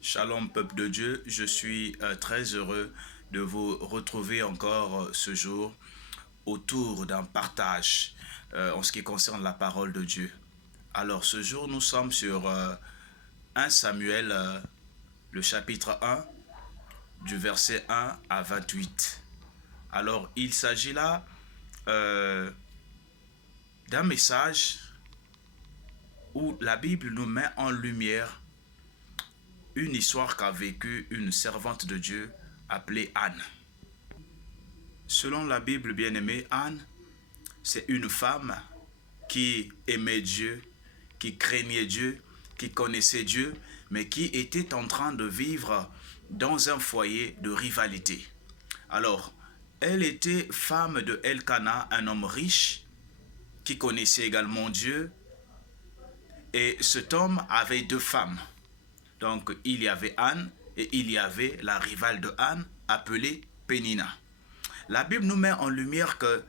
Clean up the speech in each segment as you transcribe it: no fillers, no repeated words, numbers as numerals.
Shalom peuple de Dieu, je suis très heureux de vous retrouver encore ce jour autour d'un partage en ce qui concerne la parole de Dieu. Alors ce jour nous sommes sur 1 Samuel, le chapitre 1, du verset 1 à 28. Alors il s'agit là euh, d'un message où la Bible nous met en lumière une histoire qu'a vécue une servante de Dieu appelée Anne. Selon la Bible bien-aimée, Anne, c'est une femme qui aimait Dieu, qui craignait Dieu, qui connaissait Dieu, mais qui était en train de vivre dans un foyer de rivalité. Alors, elle était femme de Elkana, un homme riche, qui connaissait également Dieu, et cet homme avait deux femmes. Donc, il y avait Anne et il y avait la rivale de Anne appelée Pénina. La Bible nous met en lumière que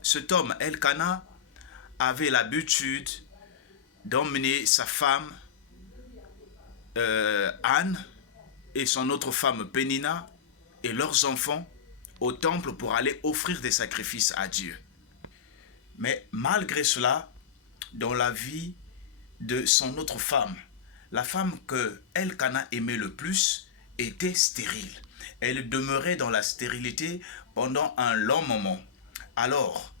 cet homme, Elkana, avait l'habitude d'emmener sa femme, Anne, et son autre femme, Pénina, et leurs enfants au temple pour aller offrir des sacrifices à Dieu. Mais malgré cela, dans la vie de son autre femme, la femme que Elkana aimait le plus était stérile. Elle demeurait dans la stérilité pendant un long moment. Alors,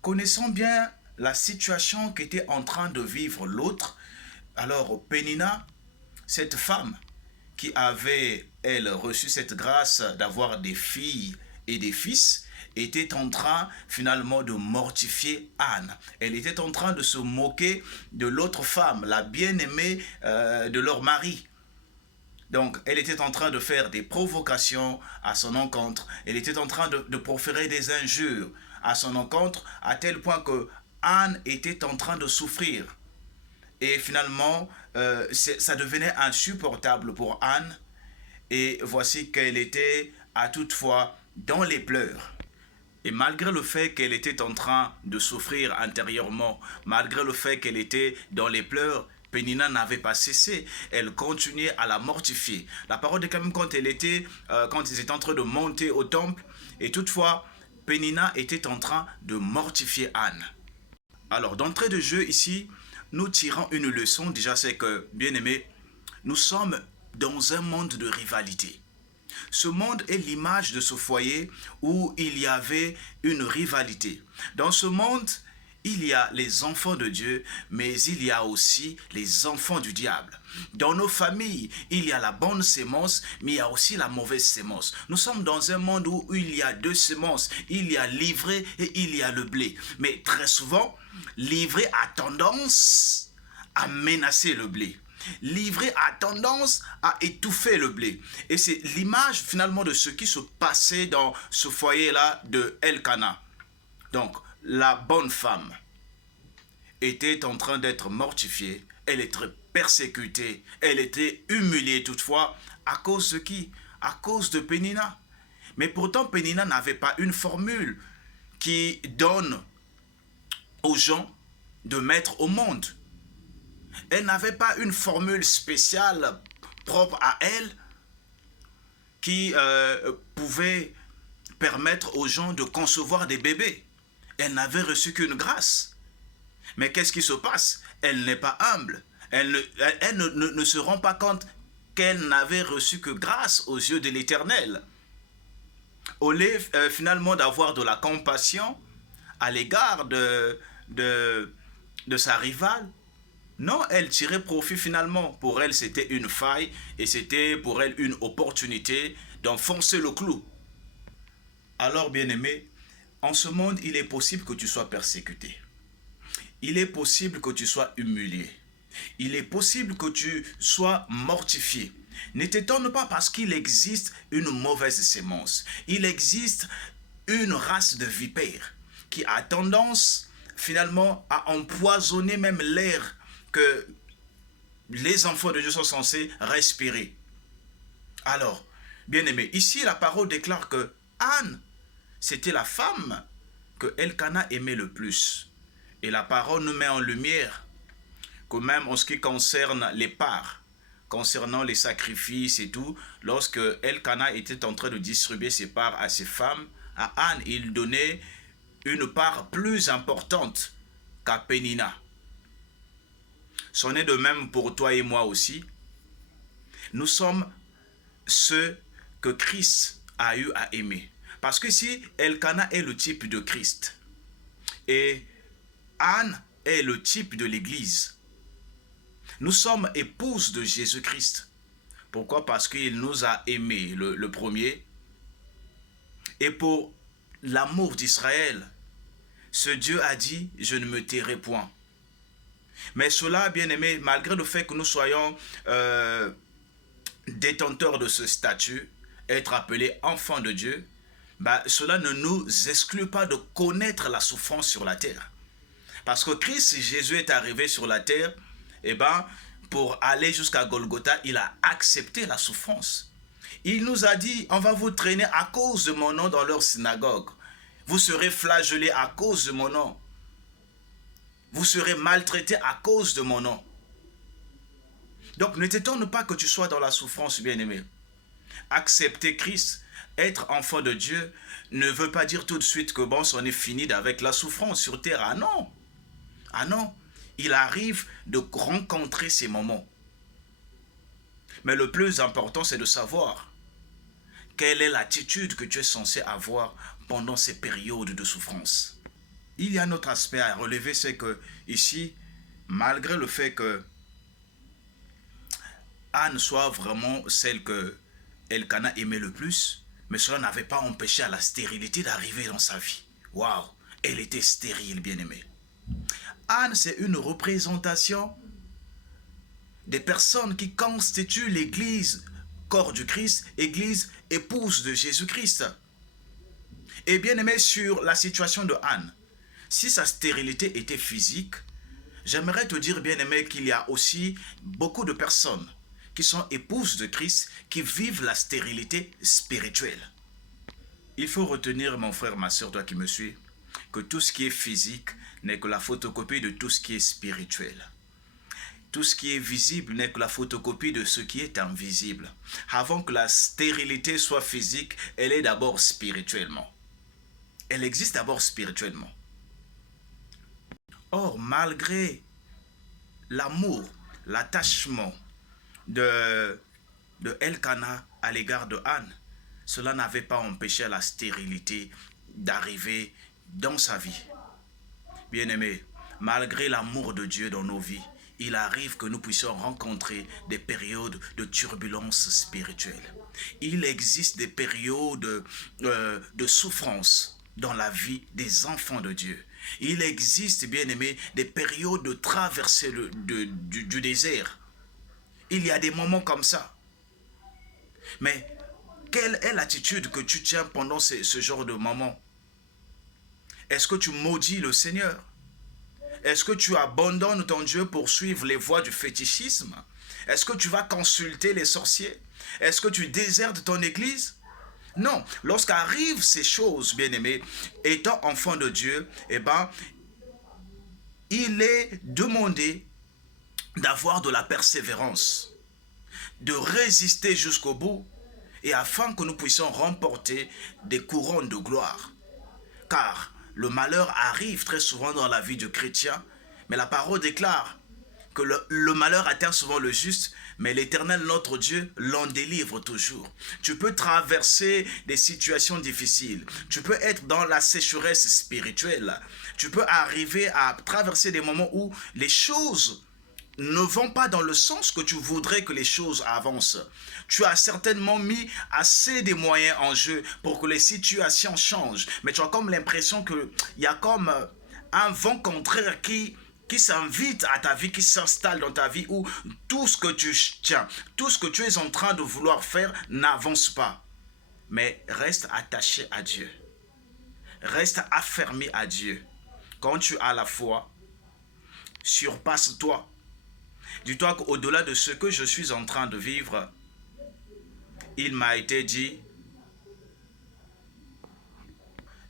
connaissant bien la situation qu'était en train de vivre l'autre, alors Pénina, cette femme qui avait, elle, reçu cette grâce d'avoir des filles et des fils, était en train finalement de mortifier Anne. Elle était en train de se moquer de l'autre femme, la bien-aimée de leur mari. Donc, elle était en train de faire des provocations à son encontre. Elle était en train de proférer des injures à son encontre, à tel point que Anne était en train de souffrir. Et finalement, ça devenait insupportable pour Anne. Et voici qu'elle était à toute fois dans les pleurs. Et malgré le fait qu'elle était en train de souffrir intérieurement, malgré le fait qu'elle était dans les pleurs, Pénina n'avait pas cessé. Elle continuait à la mortifier. La parole est quand même quand quand ils étaient en train de monter au temple, et toutefois, Pénina était en train de mortifier Anne. Alors, d'entrée de jeu ici, nous tirons une leçon. Déjà, c'est que, bien aimé, nous sommes dans un monde de rivalité. Ce monde est l'image de ce foyer où il y avait une rivalité. Dans ce monde, il y a les enfants de Dieu, mais il y a aussi les enfants du diable. Dans nos familles, il y a la bonne sémence, mais il y a aussi la mauvaise sémence. Nous sommes dans un monde où il y a deux sémences. Il y a l'ivraie et il y a le blé. Mais très souvent, l'ivraie a tendance à menacer le blé. L'ivraie a tendance à étouffer le blé. Et c'est l'image finalement de ce qui se passait dans ce foyer-là de Elkana. Donc, la bonne femme était en train d'être mortifiée, elle était persécutée, elle était humiliée toutefois, à cause de qui? À cause de Pénina. Mais pourtant, Pénina n'avait pas une formule qui donne aux gens de mettre au monde. Elle n'avait pas une formule spéciale propre à elle qui pouvait permettre aux gens de concevoir des bébés. Elle n'avait reçu qu'une grâce. Mais qu'est-ce qui se passe? Elle n'est pas humble. Elle ne se rend pas compte qu'elle n'avait reçu que grâce aux yeux de l'Éternel. Au lieu finalement d'avoir de la compassion à l'égard de sa rivale, non, elle tirait profit finalement. Pour elle, c'était une faille et c'était pour elle une opportunité d'enfoncer le clou. Alors, bien-aimé, en ce monde, il est possible que tu sois persécuté. Il est possible que tu sois humilié. Il est possible que tu sois mortifié. Ne t'étonne pas parce qu'il existe une mauvaise sémence. Il existe une race de vipères qui a tendance finalement à empoisonner même l'air que les enfants de Dieu sont censés respirer. Alors, bien aimé, ici la parole déclare que Anne, c'était la femme que Elkana aimait le plus. Et la parole nous met en lumière que même en ce qui concerne les parts, concernant les sacrifices et tout, lorsque Elkana était en train de distribuer ses parts à ses femmes, à Anne, il donnait une part plus importante qu'à Pénina. C'en est de même pour toi et moi aussi. Nous sommes ceux que Christ a eu à aimer. Parce que si Elkana est le type de Christ et Anne est le type de l'Église, nous sommes épouses de Jésus-Christ. Pourquoi? Parce qu'il nous a aimés, le premier. Et pour l'amour d'Israël, ce Dieu a dit, je ne me tairai point. Mais cela, bien aimé, malgré le fait que nous soyons détenteurs de ce statut, être appelés enfants de Dieu, cela ne nous exclut pas de connaître la souffrance sur la terre. Parce que Christ, Jésus est arrivé sur la terre, pour aller jusqu'à Golgotha, il a accepté la souffrance. Il nous a dit, on va vous traîner à cause de mon nom dans leur synagogue. Vous serez flagellés à cause de mon nom. Vous serez maltraités à cause de mon nom. Donc ne t'étonne pas que tu sois dans la souffrance, bien-aimé. Accepter Christ, être enfant de Dieu, ne veut pas dire tout de suite que bon, c'en est fini avec la souffrance sur terre. Ah non! Ah non! Il arrive de rencontrer ces moments. Mais le plus important, c'est de savoir quelle est l'attitude que tu es censé avoir pendant ces périodes de souffrance. Il y a un autre aspect à relever, c'est que ici, malgré le fait que Anne soit vraiment celle que Elkana aimait le plus, mais cela n'avait pas empêché à la stérilité d'arriver dans sa vie. Waouh! Elle était stérile, bien-aimée. Anne, c'est une représentation des personnes qui constituent l'Église, corps du Christ, Église, épouse de Jésus-Christ. Et bien aimé, sur la situation de Anne, si sa stérilité était physique, j'aimerais te dire, bien aimé, qu'il y a aussi beaucoup de personnes qui sont épouses de Christ, qui vivent la stérilité spirituelle. Il faut retenir, mon frère, ma soeur, toi qui me suis, que tout ce qui est physique n'est que la photocopie de tout ce qui est spirituel. Tout ce qui est visible n'est que la photocopie de ce qui est invisible. Avant que la stérilité soit physique, elle est d'abord spirituellement. Elle existe d'abord spirituellement. Or, malgré l'amour, l'attachement de Elkana à l'égard de Anne, cela n'avait pas empêché la stérilité d'arriver dans sa vie. Bien-aimés, malgré l'amour de Dieu dans nos vies, il arrive que nous puissions rencontrer des périodes de turbulence spirituelle. Il existe des périodes de souffrance dans la vie des enfants de Dieu. Il existe, bien-aimés, des périodes de traversée du désert. Il y a des moments comme ça. Mais quelle est l'attitude que tu tiens pendant ce genre de moments? Est-ce que tu maudis le Seigneur? Est-ce que tu abandonnes ton Dieu pour suivre les voies du fétichisme? Est-ce que tu vas consulter les sorciers? Est-ce que tu désertes ton église? Non. Lorsqu'arrivent ces choses, bien-aimés, étant enfant de Dieu, il est demandé d'avoir de la persévérance, de résister jusqu'au bout, et afin que nous puissions remporter des couronnes de gloire. Car le malheur arrive très souvent dans la vie du chrétien, mais la parole déclare que le malheur atteint souvent le juste, mais l'Éternel, notre Dieu, l'en délivre toujours. Tu peux traverser des situations difficiles. Tu peux être dans la sécheresse spirituelle. Tu peux arriver à traverser des moments où les choses ne vont pas dans le sens que tu voudrais que les choses avancent. Tu as certainement mis assez de moyens en jeu pour que les situations changent. Mais tu as comme l'impression qu'il y a comme un vent contraire qui s'invite à ta vie, qui s'installe dans ta vie, où tout ce que tu tiens, tout ce que tu es en train de vouloir faire n'avance pas. Mais reste attaché à Dieu. Reste affermi à Dieu. Quand tu as la foi, surpasse-toi. Dis-toi qu'au-delà de ce que je suis en train de vivre, il m'a été dit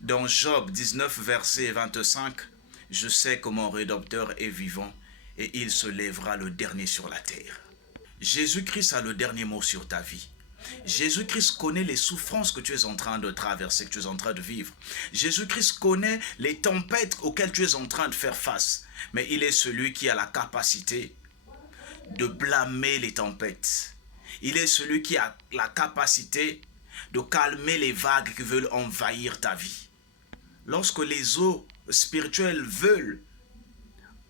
dans Job 19, verset 25, « Je sais que mon Rédempteur est vivant et il se lèvera le dernier sur la terre. » Jésus-Christ a le dernier mot sur ta vie. Jésus-Christ connaît les souffrances que tu es en train de traverser, que tu es en train de vivre. Jésus-Christ connaît les tempêtes auxquelles tu es en train de faire face. Mais il est celui qui a la capacité de blâmer les tempêtes. Il est celui qui a la capacité de calmer les vagues qui veulent envahir ta vie. Lorsque les eaux spirituelles veulent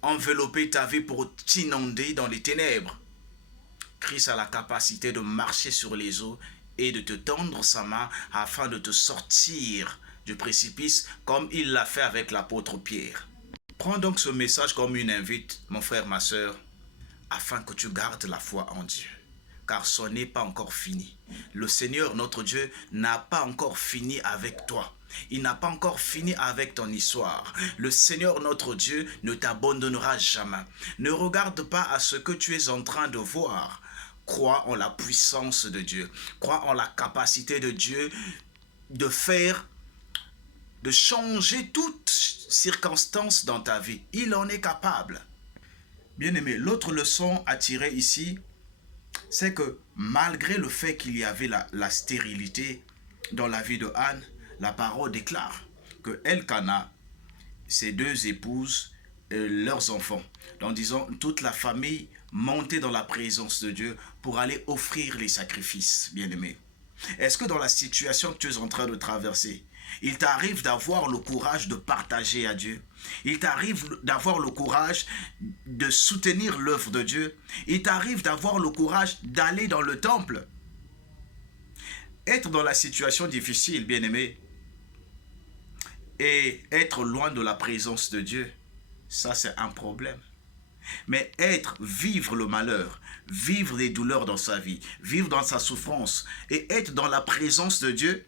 envelopper ta vie pour t'inonder dans les ténèbres, Christ a la capacité de marcher sur les eaux et de te tendre sa main afin de te sortir du précipice comme il l'a fait avec l'apôtre Pierre. Prends donc ce message comme une invite, mon frère, ma soeur, afin que tu gardes la foi en Dieu. Car ce n'est pas encore fini. Le Seigneur, notre Dieu, n'a pas encore fini avec toi. Il n'a pas encore fini avec ton histoire. Le Seigneur, notre Dieu, ne t'abandonnera jamais. Ne regarde pas à ce que tu es en train de voir. Crois en la puissance de Dieu. Crois en la capacité de Dieu de changer toute circonstance dans ta vie. Il en est capable. Bien-aimé, l'autre leçon à tirer ici, c'est que malgré le fait qu'il y avait la stérilité dans la vie de Anne, la parole déclare que Elkana, ses deux épouses, leurs enfants, en disant toute la famille montait dans la présence de Dieu pour aller offrir les sacrifices, bien-aimés. Est-ce que dans la situation que tu es en train de traverser, il t'arrive d'avoir le courage de partager à Dieu? Il t'arrive d'avoir le courage de soutenir l'œuvre de Dieu? Il t'arrive d'avoir le courage d'aller dans le temple? Être dans la situation difficile, bien-aimé, et être loin de la présence de Dieu, ça c'est un problème. Mais vivre le malheur, vivre les douleurs dans sa vie, vivre dans sa souffrance et être dans la présence de Dieu,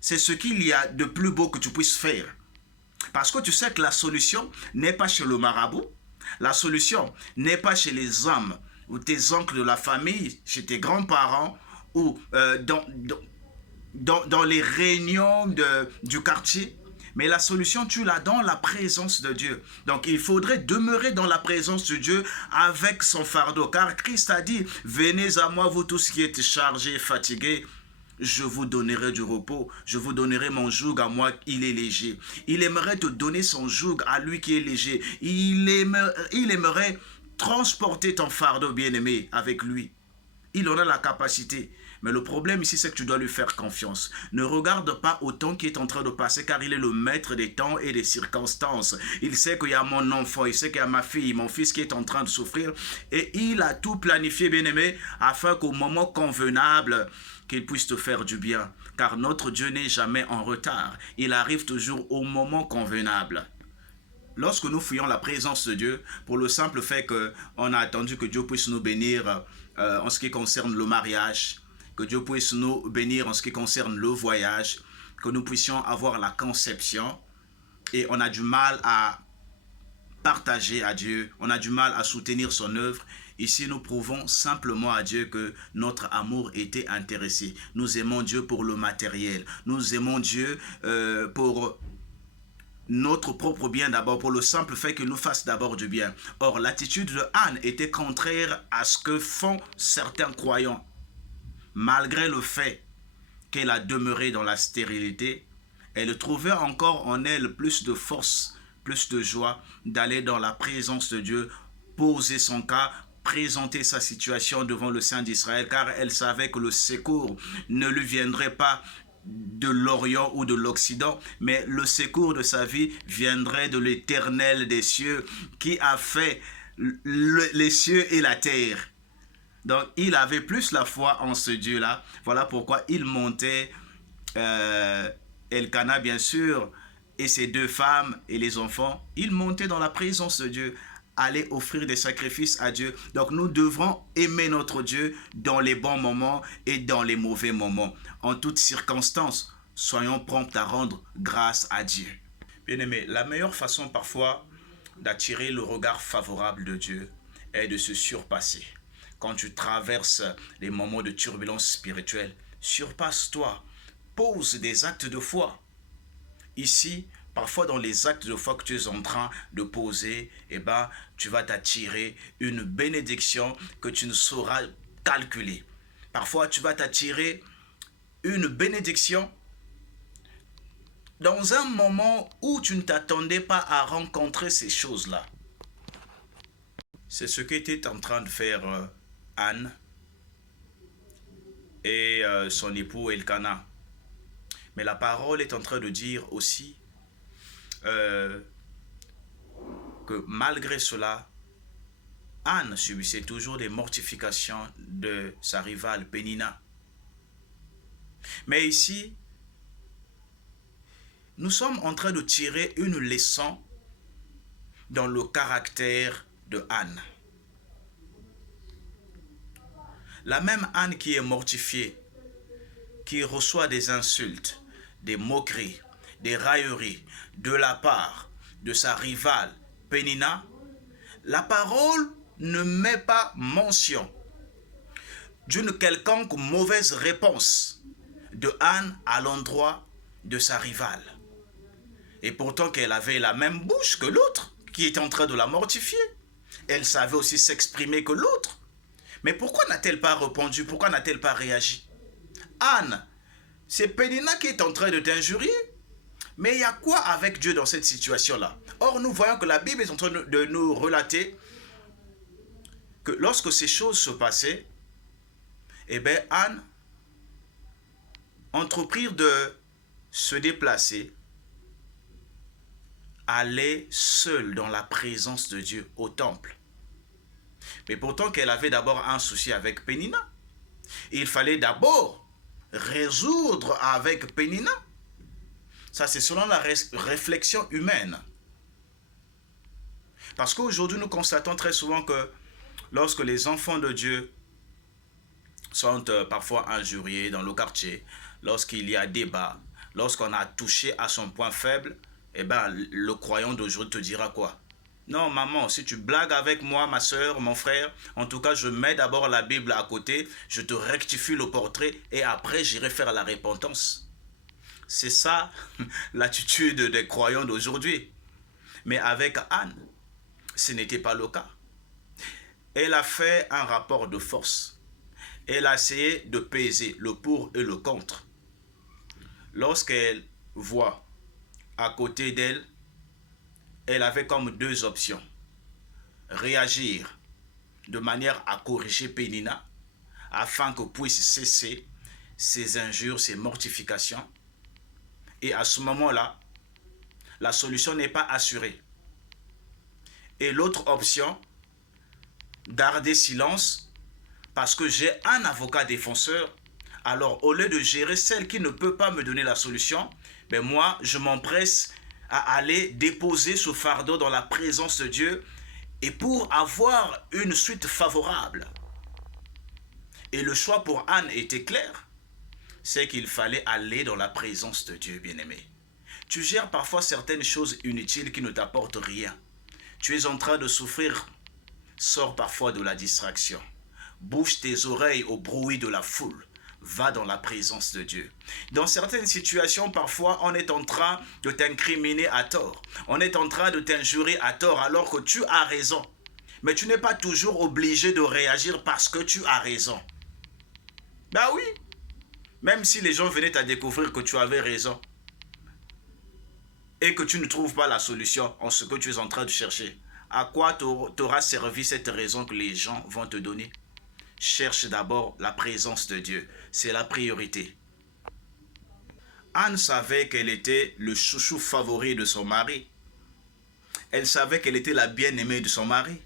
c'est ce qu'il y a de plus beau que tu puisses faire. Parce que tu sais que la solution n'est pas chez le marabout, la solution n'est pas chez les hommes ou tes oncles de la famille, chez tes grands-parents ou dans les réunions du quartier. Mais la solution, tu l'as dans la présence de Dieu. Donc, il faudrait demeurer dans la présence de Dieu avec son fardeau. Car Christ a dit, venez à moi, vous tous qui êtes chargés et fatigués, je vous donnerai du repos. Je vous donnerai mon joug à moi, il est léger. Il aimerait te donner son joug à lui qui est léger. Il aimerait transporter ton fardeau, bien-aimé, avec lui. Il en a la capacité. Mais le problème ici, c'est que tu dois lui faire confiance. Ne regarde pas au temps qui est en train de passer, car il est le maître des temps et des circonstances. Il sait qu'il y a mon enfant, il sait qu'il y a ma fille, mon fils qui est en train de souffrir. Et il a tout planifié, bien-aimé, afin qu'au moment convenable, qu'il puisse te faire du bien. Car notre Dieu n'est jamais en retard. Il arrive toujours au moment convenable. Lorsque nous fuyons la présence de Dieu, pour le simple fait qu'on a attendu que Dieu puisse nous bénir en ce qui concerne le mariage, que Dieu puisse nous bénir en ce qui concerne le voyage, que nous puissions avoir la conception, et on a du mal à partager à Dieu, on a du mal à soutenir son œuvre. Ici, nous prouvons simplement à Dieu que notre amour était intéressé. Nous aimons Dieu pour le matériel. Nous aimons Dieu pour notre propre bien d'abord, pour le simple fait qu'il nous fasse d'abord du bien. Or, l'attitude de Anne était contraire à ce que font certains croyants. Malgré le fait qu'elle a demeuré dans la stérilité, elle trouvait encore en elle plus de force, plus de joie d'aller dans la présence de Dieu, poser son cas, présenter sa situation devant le Saint d'Israël, car elle savait que le secours ne lui viendrait pas de l'Orient ou de l'Occident, mais le secours de sa vie viendrait de l'Éternel des cieux qui a fait les cieux et la terre. Donc, il avait plus la foi en ce Dieu-là. Voilà pourquoi il montait Elkana, bien sûr, et ses deux femmes et les enfants. Ils montaient dans la présence de Dieu, aller offrir des sacrifices à Dieu. Donc, nous devrons aimer notre Dieu dans les bons moments et dans les mauvais moments. En toutes circonstances, soyons prompts à rendre grâce à Dieu. Bien-aimés, la meilleure façon parfois d'attirer le regard favorable de Dieu est de se surpasser. Quand tu traverses les moments de turbulence spirituelle, surpasse-toi, pose des actes de foi. Ici, parfois dans les actes de foi que tu es en train de poser, tu vas t'attirer une bénédiction que tu ne sauras calculé. Parfois, tu vas t'attirer une bénédiction dans un moment où tu ne t'attendais pas à rencontrer ces choses-là. C'est ce qu'était en train de faire Anne et son époux Elkana. Mais la parole est en train de dire aussi que malgré cela, Anne subissait toujours des mortifications de sa rivale Pénina. Mais ici, nous sommes en train de tirer une leçon dans le caractère de Anne. La même Anne qui est mortifiée, qui reçoit des insultes, des moqueries, des railleries de la part de sa rivale Pénina, la parole ne met pas mention d'une quelconque mauvaise réponse de Anne à l'endroit de sa rivale. Et pourtant qu'elle avait la même bouche que l'autre qui était en train de la mortifier. Elle savait aussi s'exprimer que l'autre. Mais pourquoi n'a-t-elle pas répondu? Pourquoi n'a-t-elle pas réagi? Anne, c'est Pénina qui est en train de t'injurier. Mais il y a quoi avec Dieu dans cette situation-là? Or, nous voyons que la Bible est en train de nous relater que lorsque ces choses se passaient, eh bien, Anne entreprit de se déplacer, aller seule dans la présence de Dieu au temple. Mais pourtant qu'elle avait d'abord un souci avec Pénina. Il fallait d'abord résoudre avec Pénina. Ça, c'est selon la réflexion humaine. Parce qu'aujourd'hui, nous constatons très souvent que lorsque les enfants de Dieu sont parfois injuriés dans le quartier, lorsqu'il y a débat, lorsqu'on a touché à son point faible, eh bien, le croyant d'aujourd'hui te dira quoi? Non, maman, si tu blagues avec moi, ma soeur, mon frère, en tout cas, je mets d'abord la Bible à côté, je te rectifie le portrait et après, j'irai faire la repentance. C'est ça l'attitude des croyants d'aujourd'hui. Mais avec Anne, ce n'était pas le cas. Elle a fait un rapport de force. Elle a essayé de peser le pour et le contre. Lorsqu'elle voit à côté d'elle, elle avait comme deux options. Réagir de manière à corriger Pénina afin que puisse cesser ses injures, ses mortifications. Et à ce moment-là, la solution n'est pas assurée. Et l'autre option, garder silence parce que j'ai un avocat défenseur. Alors, au lieu de gérer celle qui ne peut pas me donner la solution, ben moi, je m'empresse à aller déposer ce fardeau dans la présence de Dieu et pour avoir une suite favorable. Et le choix pour Anne était clair. C'est qu'il fallait aller dans la présence de Dieu, bien-aimé. Tu gères parfois certaines choses inutiles qui ne t'apportent rien. Tu es en train de souffrir. Sors parfois de la distraction. Bouge tes oreilles au bruit de la foule. Va dans la présence de Dieu. Dans certaines situations, parfois, on est en train de t'incriminer à tort. On est en train de t'injurer à tort alors que tu as raison. Mais tu n'es pas toujours obligé de réagir parce que tu as raison. Ben oui. Même si les gens venaient à découvrir que tu avais raison et que tu ne trouves pas la solution en ce que tu es en train de chercher, à quoi t'aura servi cette raison que les gens vont te donner? Cherche d'abord la présence de Dieu. C'est la priorité. Anne savait qu'elle était le chouchou favori de son mari. Elle savait qu'elle était la bien-aimée de son mari.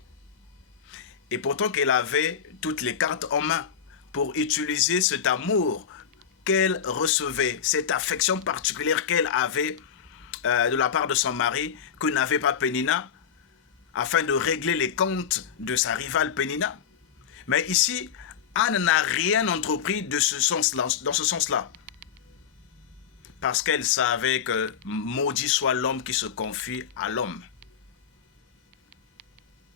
Et pourtant qu'elle avait toutes les cartes en main pour utiliser cet amour qu'elle recevait, cette affection particulière qu'elle avait de la part de son mari, que n'avait pas Pénina, afin de régler les comptes de sa rivale Pénina. Mais ici, Anne n'a rien entrepris dans ce sens-là. Parce qu'elle savait que maudit soit l'homme qui se confie à l'homme.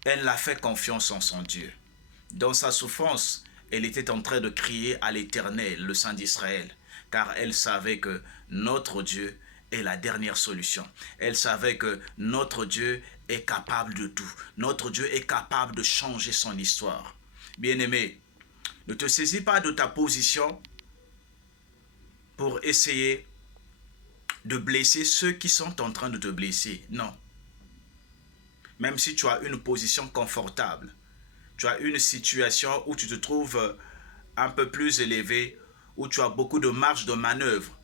Elle a fait confiance en son Dieu. Dans sa souffrance, elle était en train de crier à l'Éternel, le Saint d'Israël, car elle savait que notre Dieu est la dernière solution. Elle savait que notre Dieu est capable de tout. Notre Dieu est capable de changer son histoire. Bien-aimés, Ne te saisis pas de ta position pour essayer de blesser ceux qui sont en train de te blesser. Non. Même si tu as une position confortable, tu as une situation où tu te trouves un peu plus élevé, où tu as beaucoup de marge de manœuvre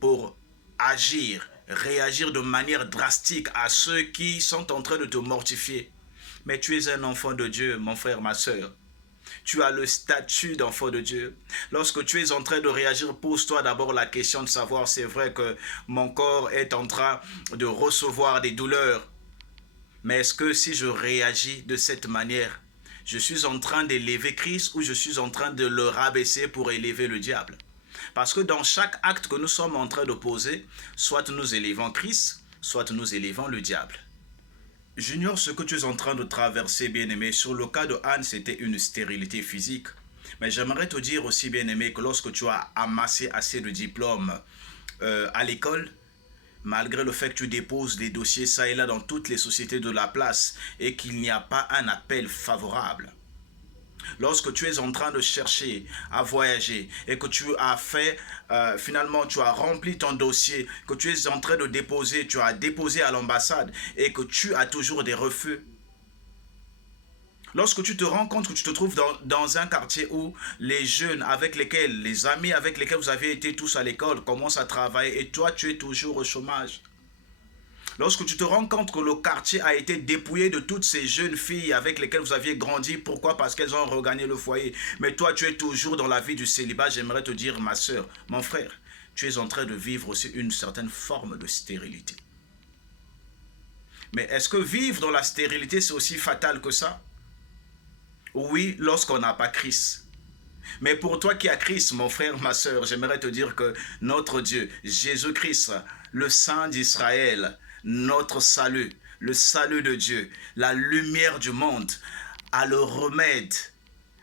pour agir, réagir de manière drastique à ceux qui sont en train de te mortifier. Mais tu es un enfant de Dieu, mon frère, ma soeur. Tu as le statut d'enfant de Dieu. Lorsque tu es en train de réagir, pose-toi d'abord la question de savoir, c'est vrai que mon corps est en train de recevoir des douleurs. Mais est-ce que si je réagis de cette manière, je suis en train d'élever Christ ou je suis en train de le rabaisser pour élever le diable? Parce que dans chaque acte que nous sommes en train de poser, soit nous élevons Christ, soit nous élevons le diable. J'ignore ce que tu es en train de traverser, bien-aimé. Sur le cas de Anne, c'était une stérilité physique. Mais j'aimerais te dire aussi, bien-aimé, que lorsque tu as amassé assez de diplômes à l'école, malgré le fait que tu déposes des dossiers ça et là dans toutes les sociétés de la place et qu'il n'y a pas un appel favorable, lorsque tu es en train de chercher à voyager et que tu as fait, finalement tu as rempli ton dossier, que tu es en train de déposer, tu as déposé à l'ambassade et que tu as toujours des refus, lorsque tu te rends compte que tu te trouves dans un quartier où les jeunes avec lesquels, les amis avec lesquels vous avez été tous à l'école commencent à travailler et toi tu es toujours au chômage, lorsque tu te rends compte que le quartier a été dépouillé de toutes ces jeunes filles avec lesquelles vous aviez grandi, pourquoi? Parce qu'elles ont regagné le foyer. Mais toi, tu es toujours dans la vie du célibat. J'aimerais te dire, ma soeur, mon frère, tu es en train de vivre aussi une certaine forme de stérilité. Mais est-ce que vivre dans la stérilité, c'est aussi fatal que ça? Oui, lorsqu'on n'a pas Christ. Mais pour toi qui as Christ, mon frère, ma soeur, j'aimerais te dire que notre Dieu, Jésus-Christ, le Saint d'Israël, notre salut, le salut de Dieu, la lumière du monde, a le remède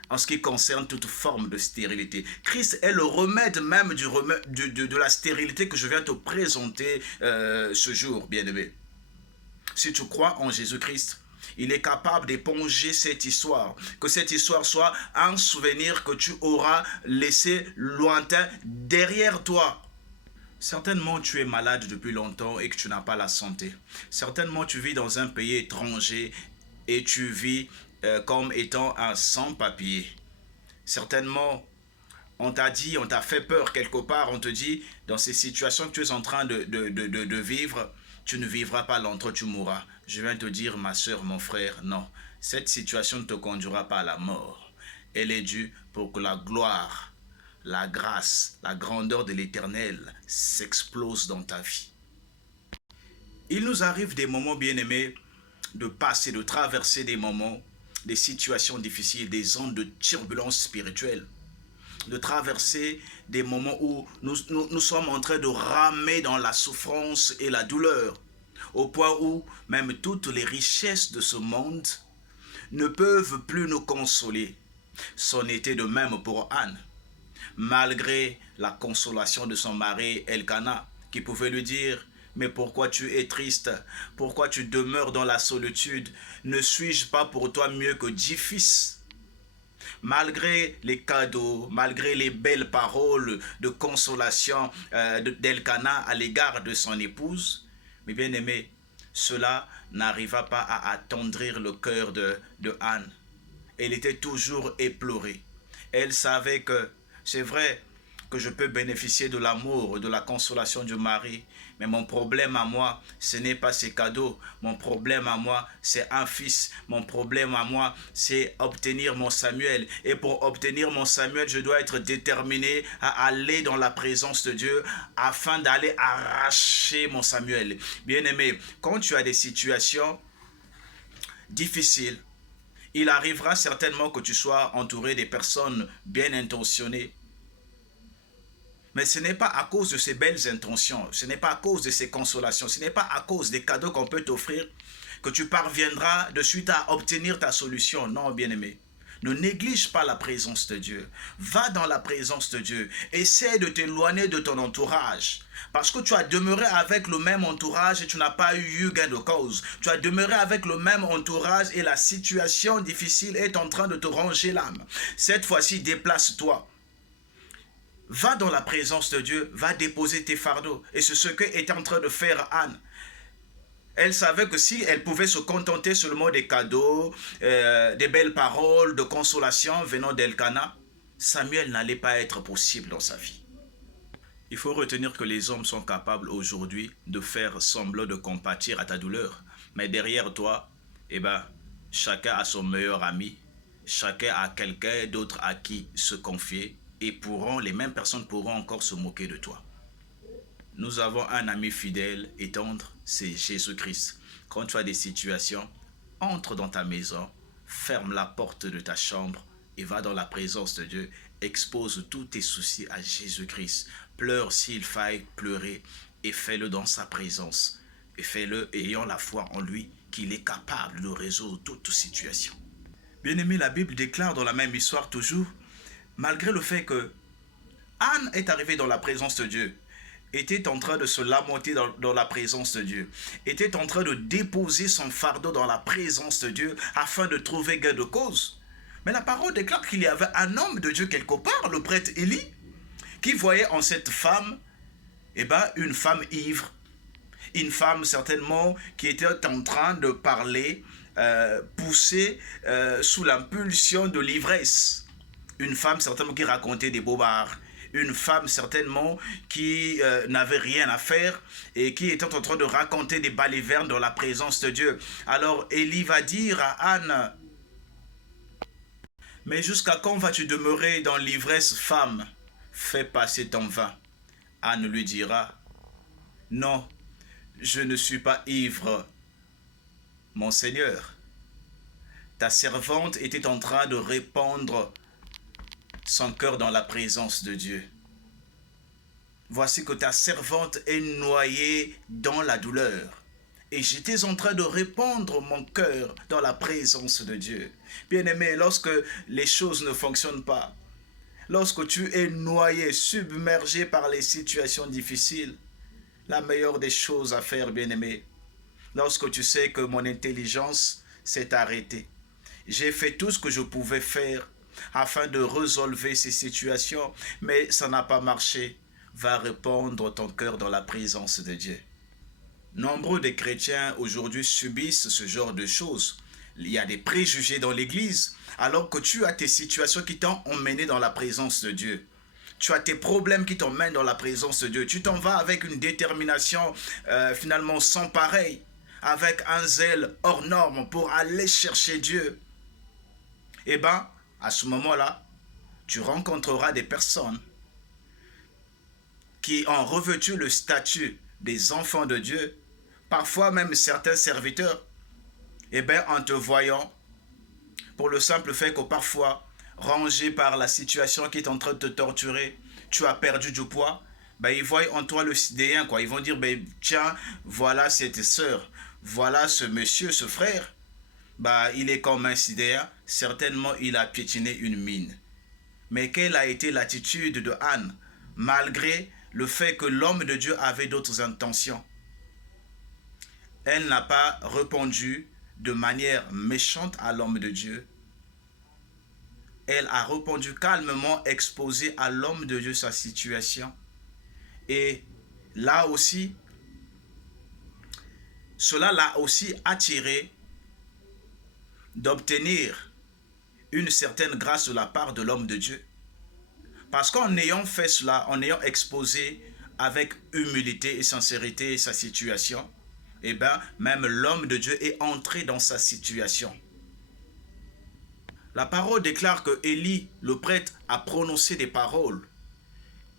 en ce qui concerne toute forme de stérilité. Christ est le remède même de la stérilité que je viens te présenter ce jour, bien-aimé. Si tu crois en Jésus-Christ, il est capable d'éponger cette histoire. Que cette histoire soit un souvenir que tu auras laissé lointain derrière toi. Certainement, tu es malade depuis longtemps et que tu n'as pas la santé. Certainement, tu vis dans un pays étranger et tu vis comme étant un sans-papier. Certainement, on t'a dit, on t'a fait peur quelque part, on te dit, dans ces situations que tu es en train de vivre, tu ne vivras pas longtemps, tu mourras. Je viens te dire, ma soeur, mon frère, non. Cette situation ne te conduira pas à la mort. Elle est due pour que la gloire, la grâce, la grandeur de l'Éternel s'explose dans ta vie. Il nous arrive des moments, bien-aimés, de passer, de traverser des moments, des situations difficiles, des ondes de turbulence spirituelle, de traverser des moments où nous sommes en train de ramer dans la souffrance et la douleur, au point où même toutes les richesses de ce monde ne peuvent plus nous consoler. C'en était de même pour Anne. Malgré la consolation de son mari Elkana, qui pouvait lui dire: mais pourquoi tu es triste? Pourquoi tu demeures dans la solitude? Ne suis-je pas pour toi mieux que 10 fils? Malgré les cadeaux, malgré les belles paroles de consolation d'Elkana à l'égard de son épouse, mais bien aimé, cela n'arriva pas à attendrir le cœur de Anne. Elle était toujours éplorée. Elle savait que c'est vrai que je peux bénéficier de l'amour, de la consolation du mari, mais mon problème à moi, ce n'est pas ces cadeaux. Mon problème à moi, c'est un fils. Mon problème à moi, c'est obtenir mon Samuel. Et pour obtenir mon Samuel, je dois être déterminé à aller dans la présence de Dieu afin d'aller arracher mon Samuel. Bien-aimé, quand tu as des situations difficiles, il arrivera certainement que tu sois entouré des personnes bien intentionnées. Mais ce n'est pas à cause de ces belles intentions, ce n'est pas à cause de ces consolations, ce n'est pas à cause des cadeaux qu'on peut t'offrir que tu parviendras de suite à obtenir ta solution. Non, bien-aimé. Ne néglige pas la présence de Dieu. Va dans la présence de Dieu. Essaie de t'éloigner de ton entourage. Parce que tu as demeuré avec le même entourage et tu n'as pas eu gain de cause. Tu as demeuré avec le même entourage et la situation difficile est en train de te ronger l'âme. Cette fois-ci, déplace-toi. Va dans la présence de Dieu, va déposer tes fardeaux. Et c'est ce qu'était en train de faire Anne. Elle savait que si elle pouvait se contenter seulement des cadeaux, des belles paroles de consolation venant d'Elkana, Samuel n'allait pas être possible dans sa vie. Il faut retenir que les hommes sont capables aujourd'hui de faire semblant de compatir à ta douleur. Mais derrière toi, chacun a son meilleur ami, chacun a quelqu'un d'autre à qui se confier et les mêmes personnes pourront encore se moquer de toi. Nous avons un ami fidèle et tendre, c'est Jésus-Christ. Quand tu as des situations, entre dans ta maison, ferme la porte de ta chambre et va dans la présence de Dieu. Expose tous tes soucis à Jésus-Christ. Pleure s'il faille pleurer et fais-le dans sa présence. Et fais-le ayant la foi en lui qu'il est capable de résoudre toute situation. Bien-aimé, la Bible déclare dans la même histoire toujours, malgré le fait que Anne est arrivée dans la présence de Dieu, était en train de se lamenter dans la présence de Dieu, était en train de déposer son fardeau dans la présence de Dieu afin de trouver gain de cause. Mais la parole déclare qu'il y avait un homme de Dieu quelque part, le prêtre Élie, qui voyait en cette femme, une femme ivre, une femme certainement qui était en train de parler, poussée sous l'impulsion de l'ivresse. Une femme certainement qui racontait des bobards, une femme certainement qui n'avait rien à faire et qui était en train de raconter des balivernes dans la présence de Dieu. Alors Élie va dire à Anne, « Mais jusqu'à quand vas-tu demeurer dans l'ivresse, femme? Fais passer ton vin. » Anne lui dira, « Non, je ne suis pas ivre, mon Seigneur. Ta servante était en train de répandre son cœur dans la présence de Dieu. Voici que ta servante est noyée dans la douleur. Et j'étais en train de répandre mon cœur dans la présence de Dieu. » Bien-aimé, lorsque les choses ne fonctionnent pas, lorsque tu es noyé, submergé par les situations difficiles, la meilleure des choses à faire, bien-aimé, lorsque tu sais que mon intelligence s'est arrêtée, j'ai fait tout ce que je pouvais faire afin de résolver ces situations, mais ça n'a pas marché. Va répandre ton cœur dans la présence de Dieu. Nombreux des chrétiens aujourd'hui subissent ce genre de choses. Il y a des préjugés dans l'église, alors que tu as tes situations qui t'ont emmené dans la présence de Dieu. Tu as tes problèmes qui t'emmènent dans la présence de Dieu. Tu t'en vas avec une détermination finalement sans pareil, avec un zèle hors norme pour aller chercher Dieu. À ce moment-là, tu rencontreras des personnes qui ont revêtu le statut des enfants de Dieu, parfois même certains serviteurs, en te voyant, pour le simple fait que parfois, rangé par la situation qui est en train de te torturer, tu as perdu du poids, ils voient en toi le sidéen, quoi. Ils vont dire, tiens, voilà cette sœur, voilà ce monsieur, ce frère, il est comme un sidéen, certainement il a piétiné une mine. Mais quelle a été l'attitude de Anne, malgré le fait que l'homme de Dieu avait d'autres intentions? Elle n'a pas répondu de manière méchante à l'homme de Dieu. Elle a répondu calmement, exposé à l'homme de Dieu sa situation. Et là aussi, cela l'a aussi attiré d'obtenir une certaine grâce de la part de l'homme de Dieu. Parce qu'en ayant fait cela, en ayant exposé avec humilité et sincérité sa situation, même l'homme de Dieu est entré dans sa situation. La parole déclare que Élie, le prêtre, a prononcé des paroles.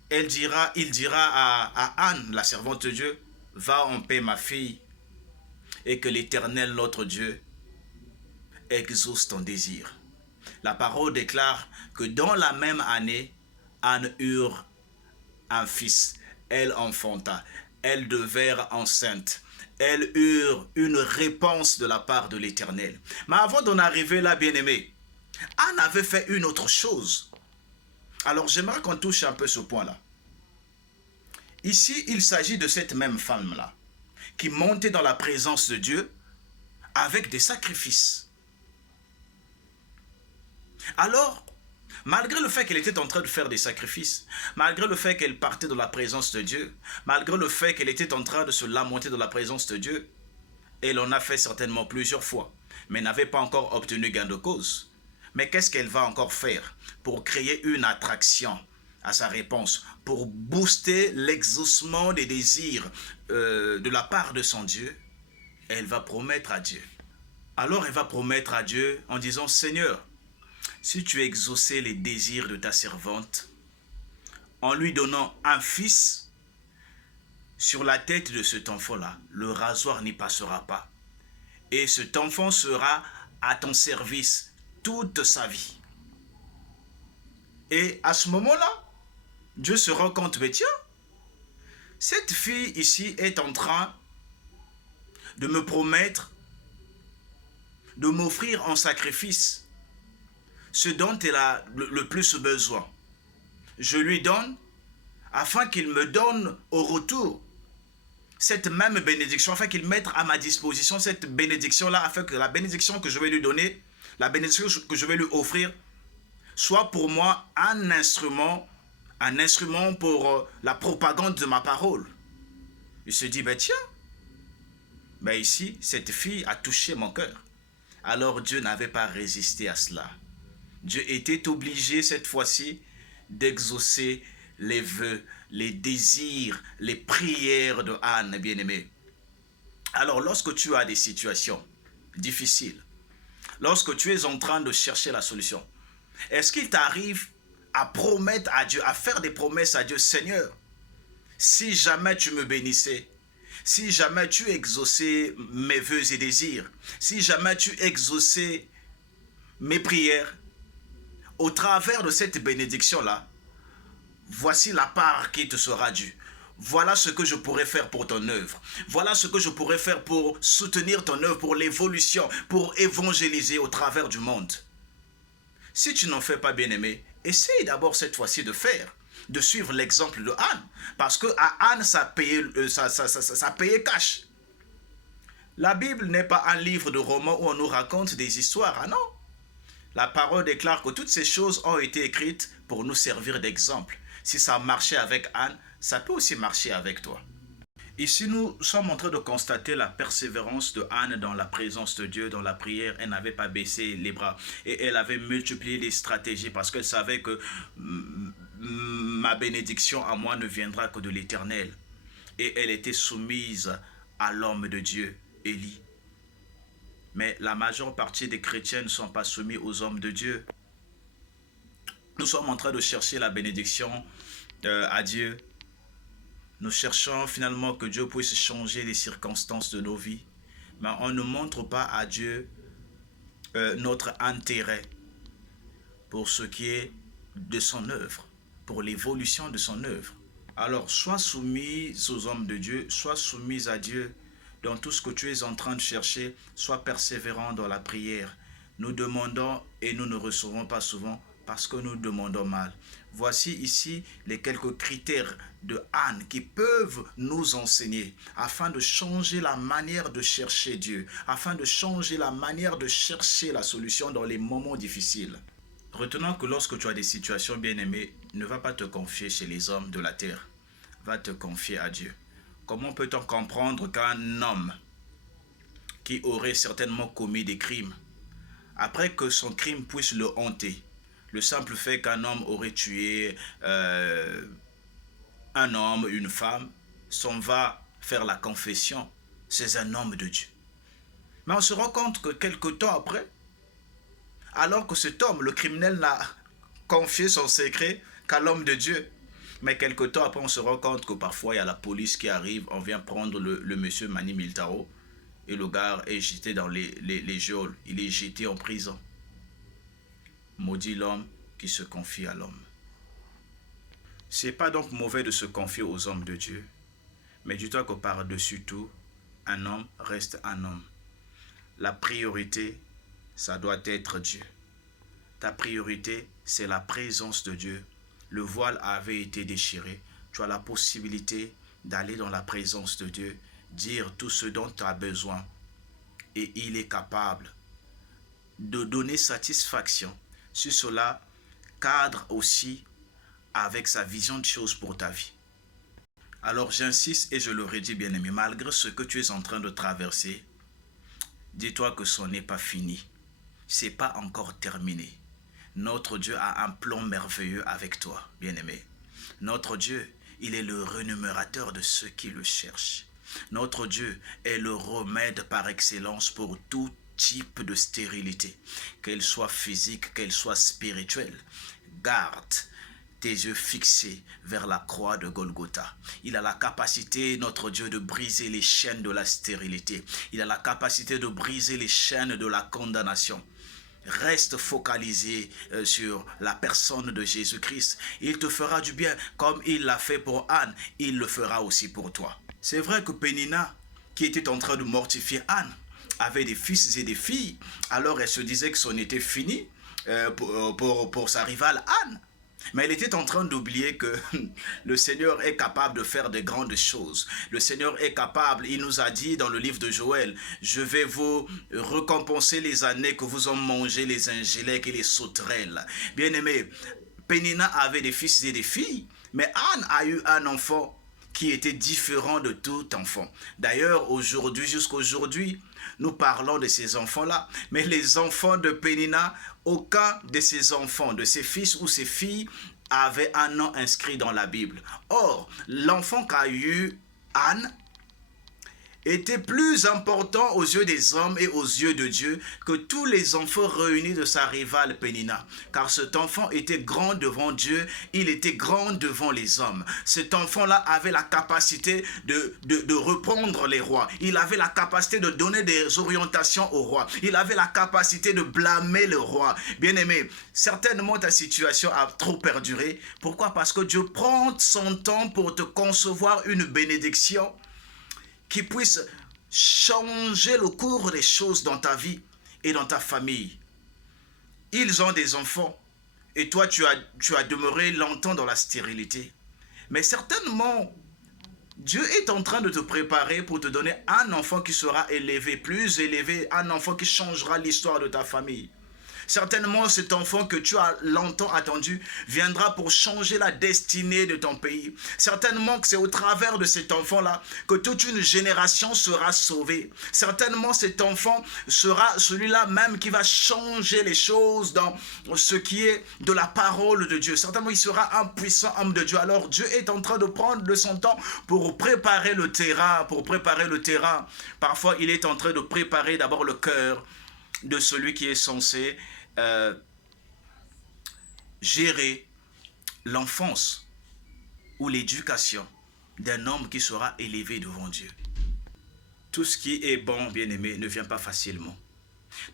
Il dira à Anne, la servante de Dieu, « Va en paix, ma fille, et que l'Éternel, notre Dieu, exauce ton désir. » La parole déclare que dans la même année, Anne eut un fils. Elle enfanta. Elle devint enceinte. Elles eurent une réponse de la part de l'Éternel. Mais avant d'en arriver là, bien-aimé, Anne avait fait une autre chose. Alors j'aimerais qu'on touche un peu ce point-là. Ici, il s'agit de cette même femme-là, qui montait dans la présence de Dieu avec des sacrifices. Alors, malgré le fait qu'elle était en train de faire des sacrifices, malgré le fait qu'elle partait de la présence de Dieu, malgré le fait qu'elle était en train de se lamenter de la présence de Dieu, elle en a fait certainement plusieurs fois, mais n'avait pas encore obtenu gain de cause. Mais qu'est-ce qu'elle va encore faire pour créer une attraction à sa réponse, pour booster l'exaucement des désirs de la part de son Dieu? Elle va promettre à Dieu. Alors elle va promettre à Dieu en disant, Seigneur, si tu exaucais les désirs de ta servante, en lui donnant un fils, sur la tête de cet enfant-là, le rasoir n'y passera pas. Et cet enfant sera à ton service toute sa vie. Et à ce moment-là, Dieu se rend compte, mais tiens, cette fille ici est en train de me promettre, de m'offrir en sacrifice ce dont elle a le plus besoin. Je lui donne afin qu'il me donne au retour cette même bénédiction, afin qu'il mette à ma disposition cette bénédiction-là, afin que la bénédiction que je vais lui donner, la bénédiction que je vais lui offrir, soit pour moi un instrument pour la propagande de ma parole. Il se dit, ben tiens, ben ici, cette fille a touché mon cœur. Alors Dieu n'avait pas résisté à cela. Dieu était obligé cette fois-ci d'exaucer les vœux, les désirs, les prières de Anne, bien-aimée. Alors lorsque tu as des situations difficiles, lorsque tu es en train de chercher la solution, est-ce qu'il t'arrive à promettre à Dieu, à faire des promesses à Dieu, Seigneur, si jamais tu me bénissais, si jamais tu exauçais mes vœux et désirs, si jamais tu exauçais mes prières, au travers de cette bénédiction-là, voici la part qui te sera due. Voilà ce que je pourrais faire pour ton œuvre. Voilà ce que je pourrais faire pour soutenir ton œuvre, pour l'évolution, pour évangéliser au travers du monde. Si tu n'en fais pas, bien-aimé, essaye d'abord cette fois-ci de suivre l'exemple de Anne. Parce que à Anne, ça payait cash. La Bible n'est pas un livre de romans où on nous raconte des histoires. Ah non. La parole déclare que toutes ces choses ont été écrites pour nous servir d'exemple. Si ça marchait avec Anne, ça peut aussi marcher avec toi. Ici, nous sommes en train de constater la persévérance de Anne dans la présence de Dieu, dans la prière. Elle n'avait pas baissé les bras et elle avait multiplié les stratégies parce qu'elle savait que ma bénédiction à moi ne viendra que de l'Éternel. Et elle était soumise à l'homme de Dieu, Élie. Mais la majeure partie des chrétiens ne sont pas soumis aux hommes de Dieu. Nous sommes en train de chercher la bénédiction à Dieu. Nous cherchons finalement que Dieu puisse changer les circonstances de nos vies. Mais on ne montre pas à Dieu notre intérêt pour ce qui est de son œuvre, pour l'évolution de son œuvre. Alors, sois soumis aux hommes de Dieu, sois soumis à Dieu dans tout ce que tu es en train de chercher, sois persévérant dans la prière. Nous demandons et nous ne recevons pas souvent parce que nous demandons mal. Voici ici les quelques critères de Anne qui peuvent nous enseigner afin de changer la manière de chercher Dieu, afin de changer la manière de chercher la solution dans les moments difficiles. Retenons que lorsque tu as des situations bien-aimées, ne va pas te confier chez les hommes de la terre, va te confier à Dieu. Comment peut-on comprendre qu'un homme qui aurait certainement commis des crimes, après que son crime puisse le hanter, le simple fait qu'un homme aurait tué un homme, une femme, s'en va faire la confession, c'est un homme de Dieu. Mais on se rend compte que quelque temps après, alors que cet homme, le criminel, n'a confié son secret qu'à l'homme de Dieu, mais quelque temps après, on se rend compte que parfois, il y a la police qui arrive, on vient prendre le monsieur Mani Miltao, et le gars est jeté dans les geôles, il est jeté en prison. Maudit l'homme qui se confie à l'homme. Ce n'est pas donc mauvais de se confier aux hommes de Dieu, mais dis-toi que par-dessus tout, un homme reste un homme. La priorité, ça doit être Dieu. Ta priorité, c'est la présence de Dieu. Le voile avait été déchiré. Tu as la possibilité d'aller dans la présence de Dieu, dire tout ce dont tu as besoin. Et il est capable de donner satisfaction. Sur cela, cadre aussi avec sa vision de choses pour ta vie. Alors j'insiste et je le redis, bien-aimé, malgré ce que tu es en train de traverser, dis-toi que ce n'est pas fini. Ce n'est pas encore terminé. Notre Dieu a un plan merveilleux avec toi, bien-aimé. Notre Dieu, il est le rémunérateur de ceux qui le cherchent. Notre Dieu est le remède par excellence pour tout type de stérilité, qu'elle soit physique, qu'elle soit spirituelle. Garde tes yeux fixés vers la croix de Golgotha. Il a la capacité, notre Dieu, de briser les chaînes de la stérilité. Il a la capacité de briser les chaînes de la condamnation. Reste focalisé sur la personne de Jésus-Christ. Il te fera du bien comme il l'a fait pour Anne. Il le fera aussi pour toi. C'est vrai que Pénina, qui était en train de mortifier Anne, avait des fils et des filles. Alors elle se disait que c'en était fini pour sa rivale Anne. Mais elle était en train d'oublier que le Seigneur est capable de faire de grandes choses. Le Seigneur est capable, il nous a dit dans le livre de Joël, je vais vous récompenser les années que vous ont mangé les ingélèques et les sauterelles. Bien-aimé, Pénina avait des fils et des filles, mais Anne a eu un enfant qui était différent de tout enfant. D'ailleurs, aujourd'hui, jusqu'aujourd'hui, nous parlons de ces enfants-là, mais les enfants de Pénina, aucun de ses enfants, de ses fils ou ses filles, avait un nom inscrit dans la Bible. Or, l'enfant qu'a eu Anne était plus important aux yeux des hommes et aux yeux de Dieu que tous les enfants réunis de sa rivale Pénina. Car cet enfant était grand devant Dieu, il était grand devant les hommes. Cet enfant-là avait la capacité de reprendre les rois. Il avait la capacité de donner des orientations au roi. Il avait la capacité de blâmer le roi. Bien-aimé, certainement ta situation a trop perduré. Pourquoi? Parce que Dieu prend son temps pour te concevoir une bénédiction qui puisse changer le cours des choses dans ta vie et dans ta famille. Ils ont des enfants et toi tu as demeuré longtemps dans la stérilité. Mais certainement, Dieu est en train de te préparer pour te donner un enfant qui sera élevé, plus élevé, un enfant qui changera l'histoire de ta famille. Certainement, cet enfant que tu as longtemps attendu viendra pour changer la destinée de ton pays. Certainement que c'est au travers de cet enfant-là que toute une génération sera sauvée. Certainement, cet enfant sera celui-là même qui va changer les choses dans ce qui est de la parole de Dieu. Certainement, il sera un puissant homme de Dieu. Alors, Dieu est en train de prendre de son temps pour préparer le terrain, Parfois, il est en train de préparer d'abord le cœur de celui qui est censé gérer l'enfance ou l'éducation d'un homme qui sera élevé devant Dieu. Tout ce qui est bon, bien-aimé, ne vient pas facilement.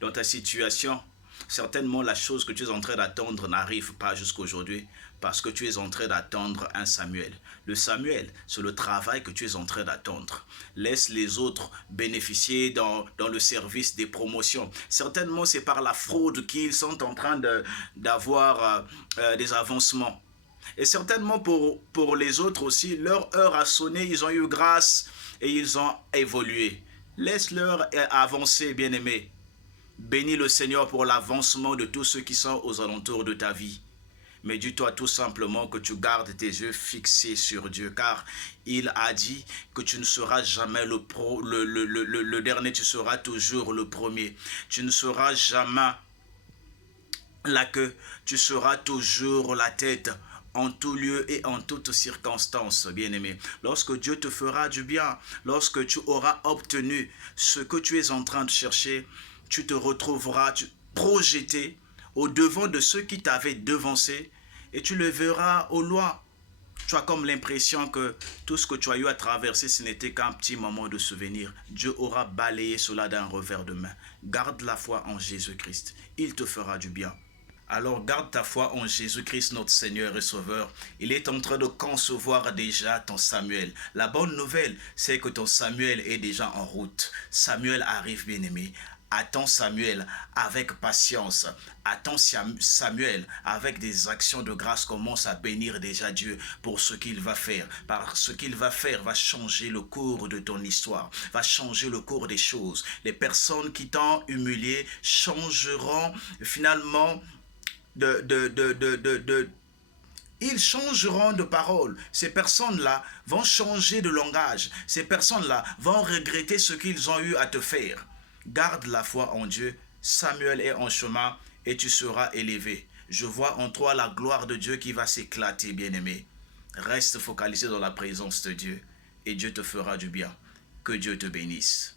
Dans ta situation, certainement la chose que tu es en train d'attendre n'arrive pas jusqu'aujourd'hui parce que tu es en train d'attendre un Samuel. Le Samuel, c'est le travail que tu es en train d'attendre. Laisse les autres bénéficier dans le service des promotions. Certainement, c'est par la fraude qu'ils sont en train d'avoir des avancements. Et certainement pour les autres aussi, leur heure a sonné, ils ont eu grâce et ils ont évolué. Laisse-leur avancer, bien-aimé. Bénis le Seigneur pour l'avancement de tous ceux qui sont aux alentours de ta vie. Mais dis-toi tout simplement que tu gardes tes yeux fixés sur Dieu, car il a dit que tu ne seras jamais le dernier, tu seras toujours le premier. Tu ne seras jamais la queue, tu seras toujours la tête. En tout lieu et en toutes circonstances, bien-aimé. Lorsque Dieu te fera du bien, lorsque tu auras obtenu ce que tu es en train de chercher, tu te retrouveras projeté au-devant de ceux qui t'avaient devancé et tu le verras au loin. Tu as comme l'impression que tout ce que tu as eu à traverser, ce n'était qu'un petit moment de souvenir. Dieu aura balayé cela d'un revers de main. Garde la foi en Jésus-Christ. Il te fera du bien. Alors garde ta foi en Jésus-Christ, notre Seigneur et Sauveur. Il est en train de concevoir déjà ton Samuel. La bonne nouvelle, c'est que ton Samuel est déjà en route. Samuel arrive, bien-aimé. Attends Samuel avec patience. Attends Samuel avec des actions de grâce. Commence à bénir déjà Dieu pour ce qu'il va faire. Parce ce qu'il va faire va changer le cours de ton histoire, va changer le cours des choses. Les personnes qui t'ont humilié changeront finalement ils changeront de parole. Ces personnes-là vont changer de langage. Ces personnes-là vont regretter ce qu'ils ont eu à te faire. Garde la foi en Dieu. Samuel est en chemin et tu seras élevé. Je vois en toi la gloire de Dieu qui va s'éclater, bien-aimé. Reste focalisé dans la présence de Dieu et Dieu te fera du bien. Que Dieu te bénisse.